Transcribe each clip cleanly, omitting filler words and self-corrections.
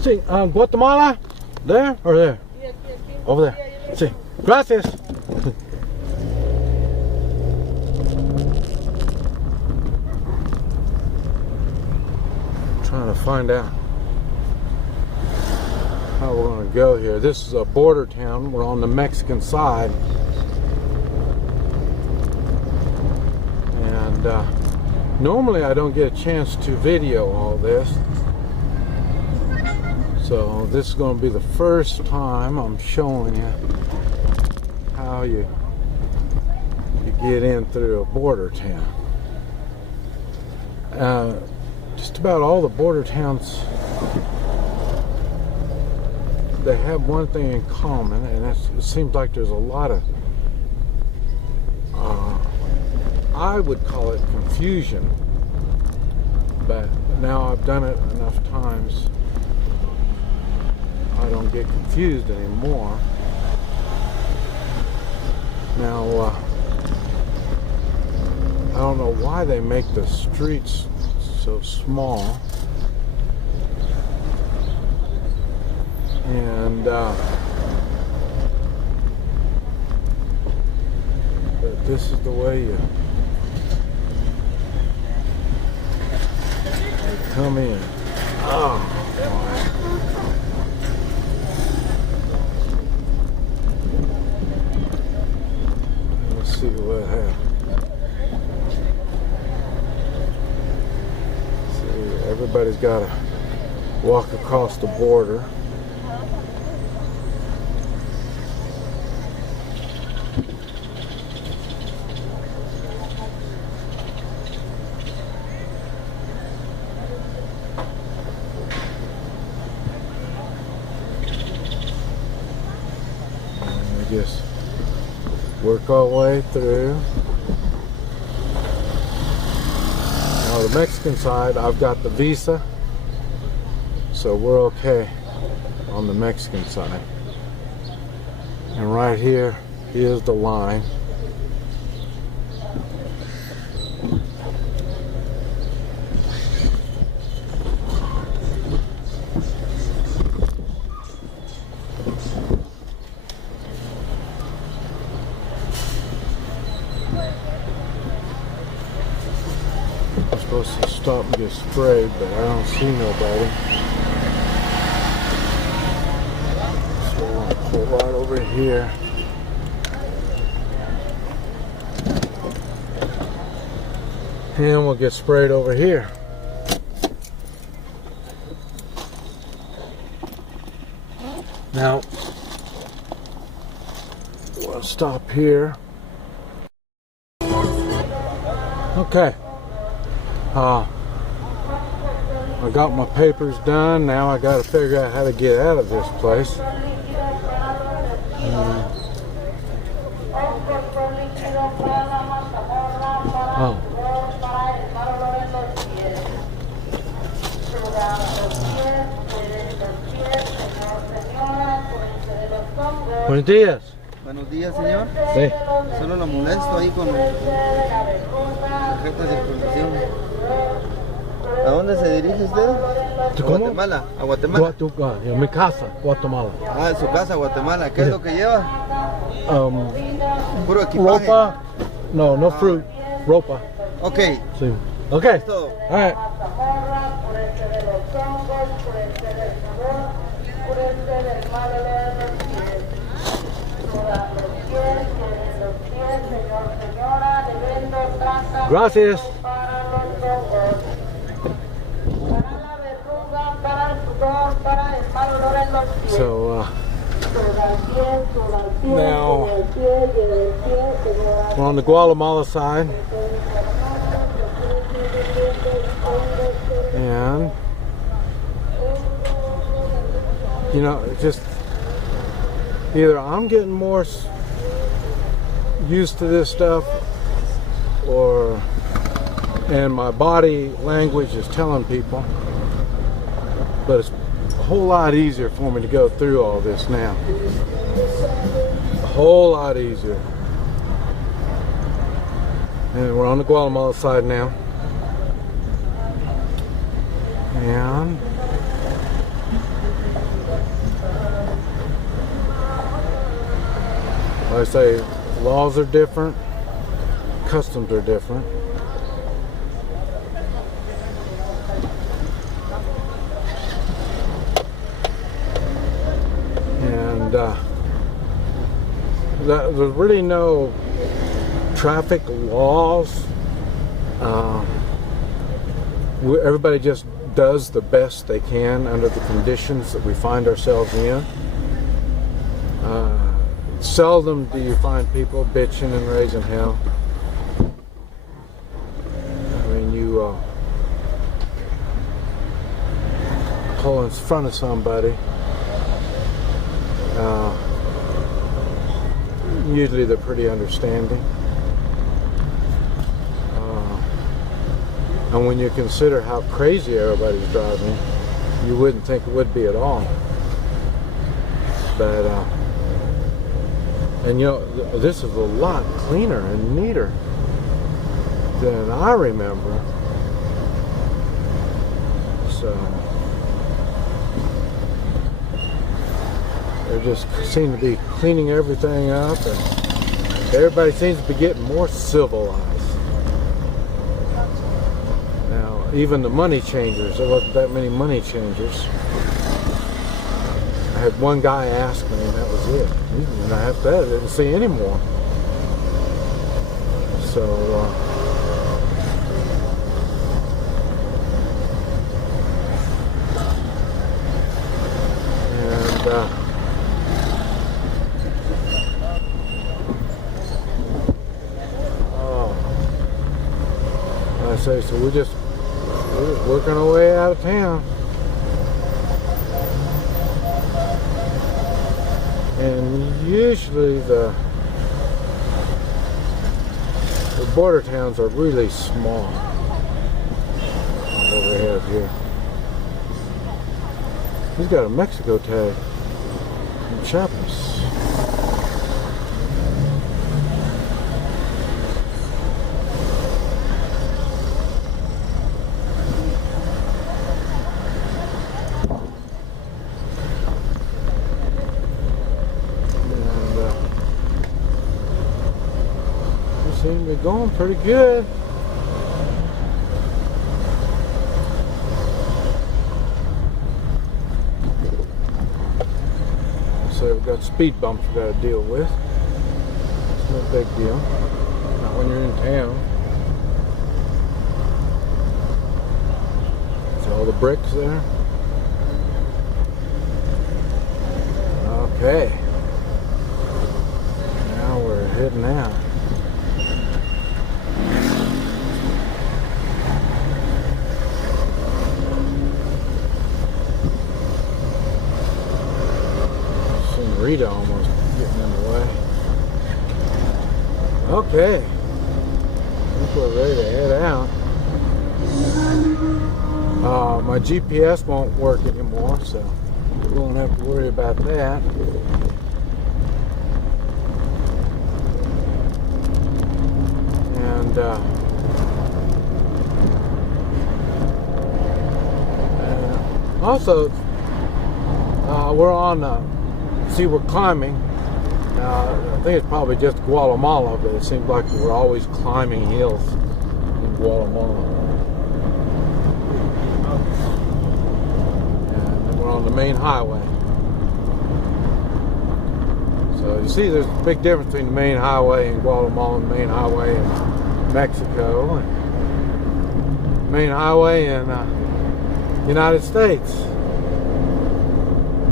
Sí, Guatemala. There or there? Over there. Sí. Gracias. Trying to find out how we're going to go here. This is a border town. We're on the Mexican side. And normally I don't get a chance to video all this. So this is going to be the first time I'm showing you how you get in through a border town. Just about all the border towns, they have one thing in common, and it seems like there's a lot of, I would call it confusion, but now I've done it enough times, I don't get confused anymore. Now, I don't know why they make the streets so small, and but this is the way you come in. Oh, let's see what happens. Everybody's got to walk across the border. And we just work our way through. Now the Mexican side, I've got the visa, so we're okay on the Mexican side. And right here is the line. Supposed to stop and get sprayed, but I don't see nobody. So I'll pull right over here. And we'll get sprayed over here. Now, we'll stop here. Okay. I got my papers done. Now I got to figure out how to get out of this place. Buenos días. Buenos días, señor. Sí. Solo lo molesto ahí con tarjetas de circulación. ¿A dónde se dirige usted? ¿A Guatemala. ¿A Guatemala? Mi casa, Guatemala. Ah, su casa, Guatemala. ¿Qué es lo que lleva? Puro equipaje. Ropa. No fruit. Ropa. Ok. Sí. Okay. Es todo. All right. Gracias. So now we're on the Guatemala side, and you know, it's just either I'm getting more used to this stuff, and my body language is telling people, but it's a whole lot easier for me to go through all this now. A whole lot easier. And we're on the Guatemala side now. And I say laws are different, customs are different. And there's really no traffic laws. Everybody just does the best they can under the conditions that we find ourselves in. Seldom do you find people bitching and raising hell. I mean, you pull in front of somebody. Usually they're pretty understanding. And when you consider how crazy everybody's driving, you wouldn't think it would be at all. But, and you know, this is a lot cleaner and neater than I remember. So, they just seem to be cleaning everything up, and everybody seems to be getting more civilized. Now, even the money changers, there wasn't that many money changers. I had one guy ask me, and that was it. And after that, I didn't see any more. So, so we're just working our way out of town, and usually the border towns are really small. What we have here, he's got a Mexico tag in Chiapas. Seem to be going pretty good. So we've got speed bumps we've got to deal with. It's no big deal. Not when you're in town. See all the bricks there? Okay. Now we're heading out. Rita almost getting in the way. Okay. I think we're ready to head out. My GPS won't work anymore, so we won't have to worry about that. And also, we're on see, we're climbing. I think it's probably just Guatemala, but it seems like we're always climbing hills in Guatemala. And we're on the main highway. So you see there's a big difference between the main highway in Guatemala and the main highway in Mexico, and the main highway in United States.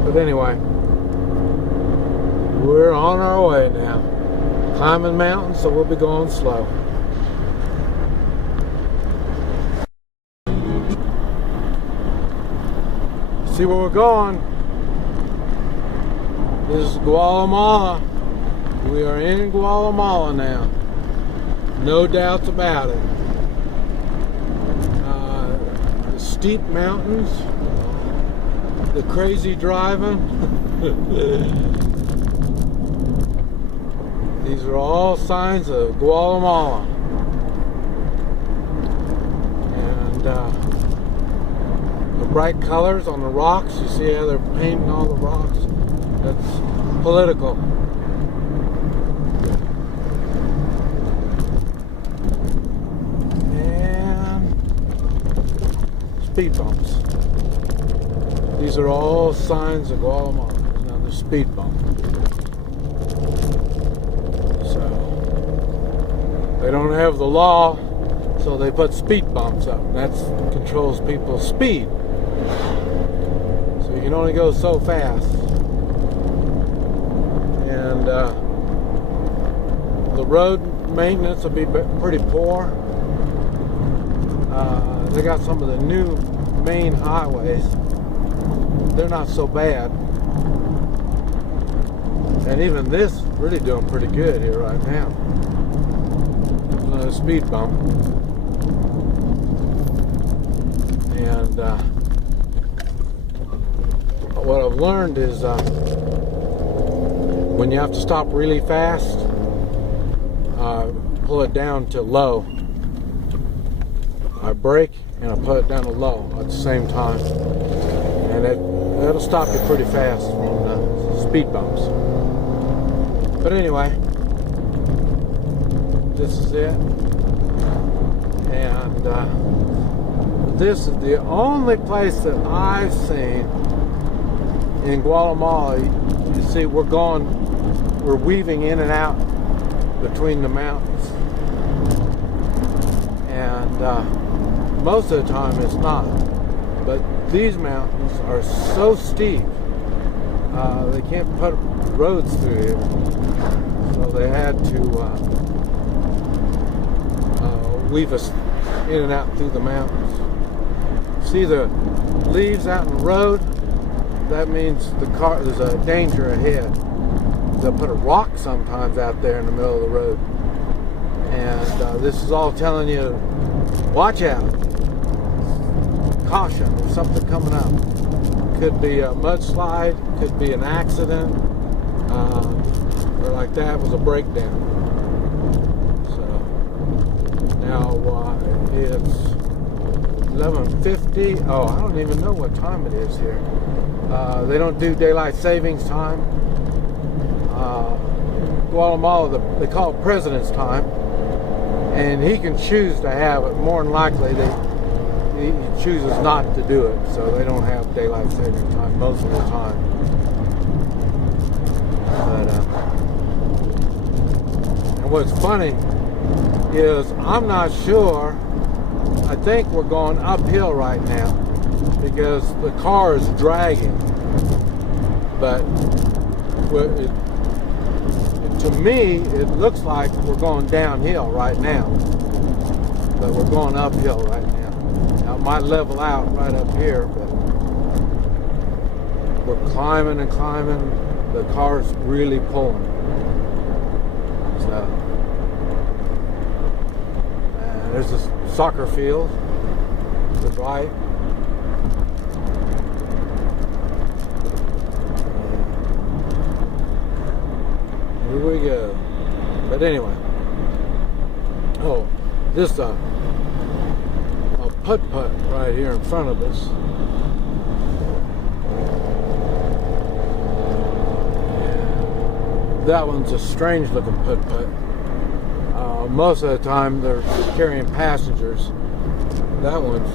But anyway, we're on our way now. Climbing mountains, so we'll be going slow. See where we're going? This is Guatemala. We are in Guatemala now. No doubts about it. The steep mountains, the crazy driving. These are all signs of Guatemala. And the bright colors on the rocks, you see how they're painting all the rocks? That's political. speed bumps. These are all signs of Guatemala. There's another speed bump. So they don't have the law, so they put speed bumps up, and that controls people's speed. So you can only go so fast. And the road maintenance will be pretty poor. They got some of the new main highways. They're not so bad. And even this really doing pretty good here right now. Another speed bump. And what I've learned is when you have to stop really fast, pull it down to low. I brake and I put it down to low at the same time, and it'll stop you pretty fast from the speed bumps. But anyway, this is it, and this is the only place that I've seen in Guatemala. You see, we're weaving in and out between the mountains, and most of the time it's not, but these mountains are so steep they can't put roads through here, so they had to weave us in and out through the mountains. See the leaves out in the road? That means there's a danger ahead. They'll put a rock sometimes out there in the middle of the road, and this is all telling you, watch out, caution, there's something coming up. Could be a mudslide, could be an accident, or like that was a breakdown. So now it's 11:50. Oh, I don't even know what time it is here. They don't do daylight savings time. Guatemala, they call it President's Time, and he can choose to have it. More than likely, he chooses not to do it, so they don't have daylight saving time most of the time. But and what's funny is I'm not sure. I think we're going uphill right now because the car is dragging, but to me it looks like we're going downhill right now, but we're going uphill right now. Now it might level out right up here, but we're climbing and climbing. The car's really pulling. So, and there's this soccer field to the right. Here we go. But anyway, this a putt-putt right here in front of us. And that one's a strange looking putt-putt. Most of the time they're carrying passengers. That one's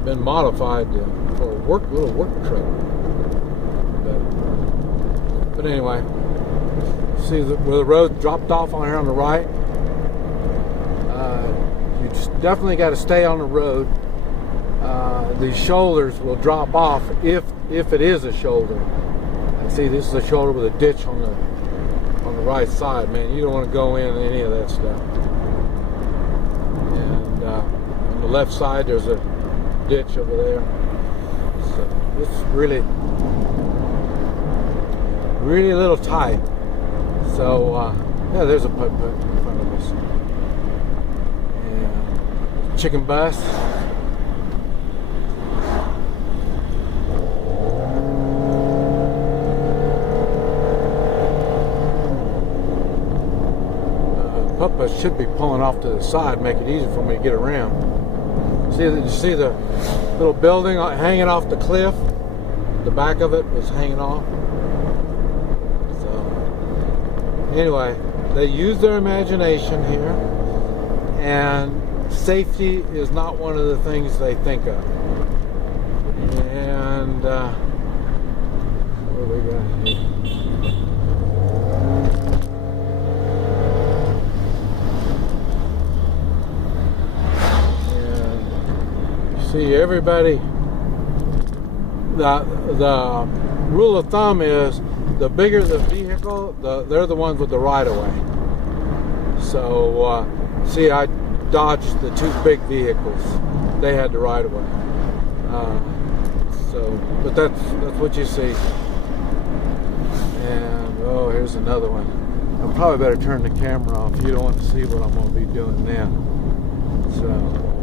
been modified for a little work truck. But anyway, see where the road dropped off on here on the right? You just definitely got to stay on the road. These shoulders will drop off if it is a shoulder. And see, this is a shoulder with a ditch on the right side. Man, you don't want to go in any of that stuff. And on the left side, there's a ditch over there. So it's really a little tight. So yeah, there's a putt-putt in front of us. And chicken bus. Putt-putt should be pulling off to the side, make it easier for me to get around. You see the little building hanging off the cliff? The back of it was hanging off. So anyway, they use their imagination here, and safety is not one of the things they think of. And what do we got here? And you see, everybody, the rule of thumb is the bigger the vehicle, they're the ones with the right of way. So see, I dodged the two big vehicles. They had the right of way. But that's what you see. And oh, here's another one. I probably better turn the camera off. You don't want to see what I'm going to be doing now. So.